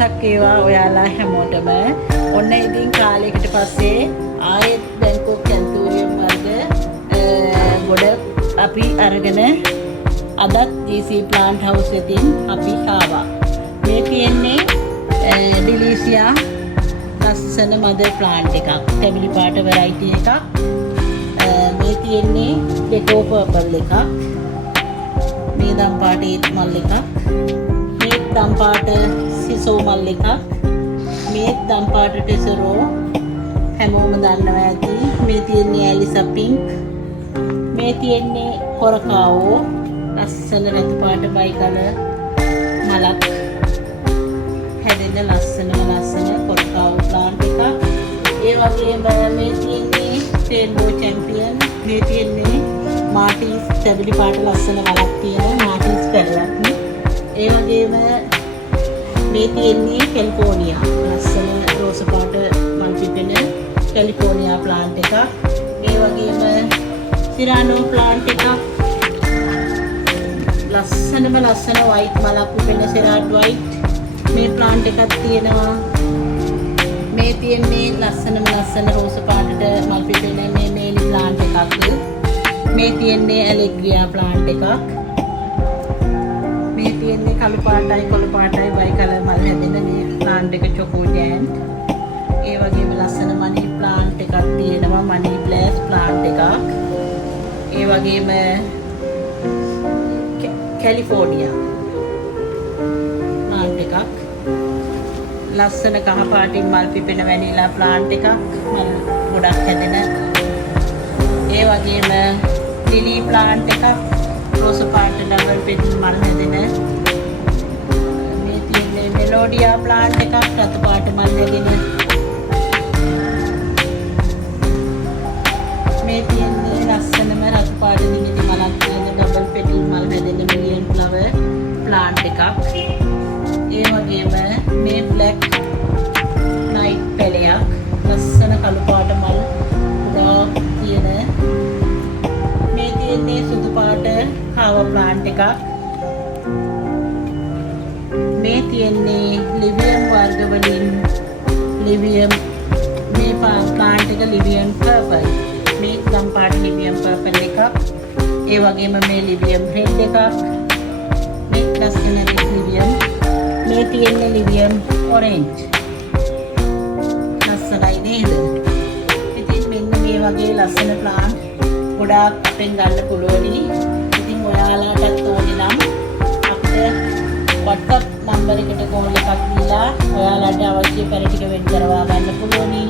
දවසක් වේවා ඔයාලා හැමෝටම. ඔන්න ඉතින් කාලයකට පස්සේ ආයෙත් බැංකුවක් කැන්තූරියම් වර්ග ගොඩ අපි අරගෙන අදත් GC plant house එකකින් අපි ආවා. මේ තියෙන්නේ ඩිලීසියා ලස්සන මදර් ප්ලාන්ට් එකක්. තැඹිලි පාට වෙරයිටි එකක්. මේ තියෙන්නේ ඩෙකෝ පර්පල් එකක්. මේ දම් පාට ඒත් මල් එකක්. මේ දම් පාට සිසෝ මල් එකක්. මේ දම් පාට ටෙසරෝ හැමෝම දන්නවා ඇති. මේ තියෙන්නේ ඇලිසා පින්ක්. මේ තියෙන්නේ කොරකාවෝ ලස්සන රතු පාට බයි කලර් මලක් හැදෙන ලස්සන කොරකාවෝ ප්ලාන්ට් එකක්. ඒ වගේම මේ තියෙන්නේ රේන්බෝ චැම්පියන්. මේ තියෙන්නේ මාටිස් තැඹිලි පාට ලස්සන වලක් තියෙන මාටිස් පැරලක්. ඒ වගේම මේ තියෙන්නේ කැලිෆෝනියා ලස්සන රෝස පාට මල් පිපෙන කැලිෆෝනියා ප්ලාන්ට් එකක්. ඒ වගේම සිරානෝ ප්ලාන්ට් එකක්. ලස්සන වයිට් මලක් පිපෙන සිරාඩ් වයිට් මේ ප්ලාන්ට් එකක් තියෙනවා. මේ තියෙන්නේ ලස්සන රෝස පාටට මල් පිපෙන මේ මේලි ප්ලාන්ට් එකක්. මේ තියෙන්නේ ඇලෙග්‍රියා ප්ලාන්ට් එකක්. මේ තියෙන්නේ කළු පාටයි කොළු පාටයි වයි කලර් මල් හැදෙන මේ ප්ලාන්ට් එක චොකෝ ජෑන්ට්. ඒ වගේම ලස්සන මනි ප්ලාන්ට් එකක් තියෙනවා මනි බ්ලෑස් ප්ලාන්ට් එකක්. ඒ වගේම කැලිෆෝනියා ප්ලාන්ට් එකක්. ලස්සන කහ පාටින් මල් පිපෙන වැනිලා ප්ලාන්ට් එකක් මල් ගොඩක් හැදෙන. ඒ වගේම ලිලි ප්ලාන්ට් එකක් රෝස පාට ඩබල් පෙටල් මල් හැදෙන. මේ තියෙන්නේ මෙලෝඩියා ප්ලාන්ට් එකක් රතු පාට මල් හැදෙන. මේ තියෙන්නේ ලස්සනම රතු පාට නිමිති මලක් තියෙන ඩබල් පෙටල් මල් හැදෙන මිලියන් ෆ්ලවර් ප්ලාන්ට් එකක්. ඒ වගේම මේ බ්ලැක් නයිට් පැලයක් ලස්සන කළු පාට මල් ගොඩක් තියෙන. මේ තියෙන්නේ සුදු පාට කාව ප්ලාන්ට් එකක්. මේ තියෙන්නේ ලිවියම් වර්ග වලින් ලිවියම් මේ ප්ලාන්ට් එක ලිවියම් පර්පල්. මේ ගම් පාට ලිවියම් පර්පල් එකක්. ඒ වගේම මේ ලිවියම් රෙඩ් එකක්. මේ ලස්සන ලිවියම්. මේ තියෙන්නේ ලිවියම් ඔරෙන්ජ්. ලස්සනයි නේද? ඉතින් මෙන්න මේ වගේ ලස්සන ප්ලාන්ට් ගොඩාක් අපෙන් ගන්න පුළුවනි. ඉතින් ඔයාලටත් ඕනේ නම් අපිට WhatsApp නම්බර් එකට කෝල් එකක් දීලා ඔයාලට අවශ්‍ය පරිදි ටික වෙන් කරවා ගන්න පුළුවනි.